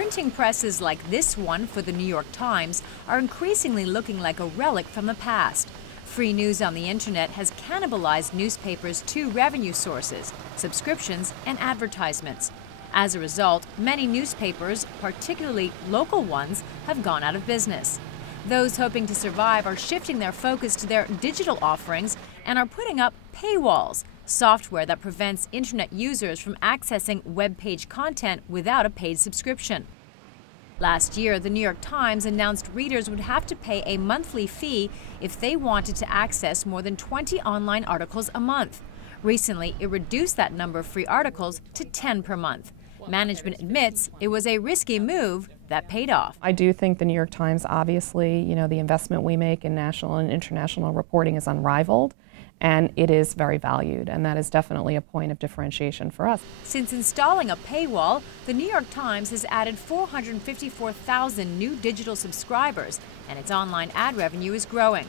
Printing presses like this one for the New York Times are increasingly looking like a relic from the past. Free news on the internet has cannibalized newspapers' two revenue sources, subscriptions and advertisements. As a result, many newspapers, particularly local ones, have gone out of business. Those hoping to survive are shifting their focus to their digital offerings and are putting up paywalls, software that prevents internet users from accessing web page content without a paid subscription. Last year, the New York Times announced readers would have to pay a monthly fee if they wanted to access more than 20 online articles a month. Recently, it reduced that number of free articles to 10 per month. Management admits it was a risky move that paid off. I do think the New York Times, obviously, the investment we make in national and international reporting is unrivaled, and it is very valued, and that is definitely a point of differentiation for us. Since installing a paywall, the New York Times has added 454,000 new digital subscribers, and its online ad revenue is growing.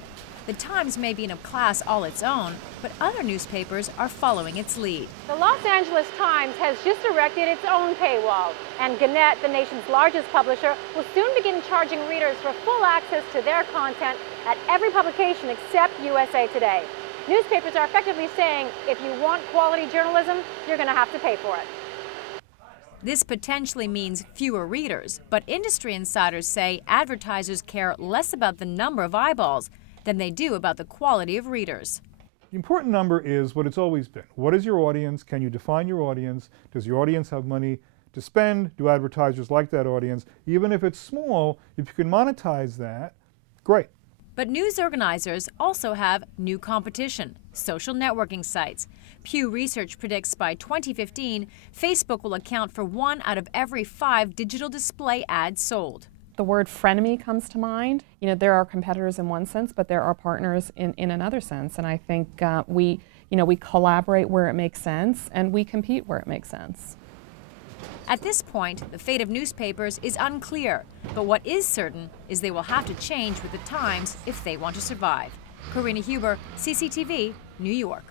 The Times may be in a class all its own, but other newspapers are following its lead. The Los Angeles Times has just erected its own paywall, and Gannett, the nation's largest publisher, will soon begin charging readers for full access to their content at every publication except USA Today. Newspapers are effectively saying, if you want quality journalism, you're going to have to pay for it. This potentially means fewer readers, but industry insiders say advertisers care less about the number of eyeballs than they do about the quality of readers. The important number is what it's always been. What is your audience? Can you define your audience? Does your audience have money to spend? Do advertisers like that audience? Even if it's small, if you can monetize that, great. But news organizers also have new competition, social networking sites. Pew Research predicts by 2015, Facebook will account for 1 out of every 5 digital display ads sold. The word frenemy comes to mind. There are competitors in one sense, but there are partners in another sense. And I think we collaborate where it makes sense, and we compete where it makes sense. At this point, the fate of newspapers is unclear, but what is certain is they will have to change with the times if they want to survive. Karina Huber, CCTV, New York.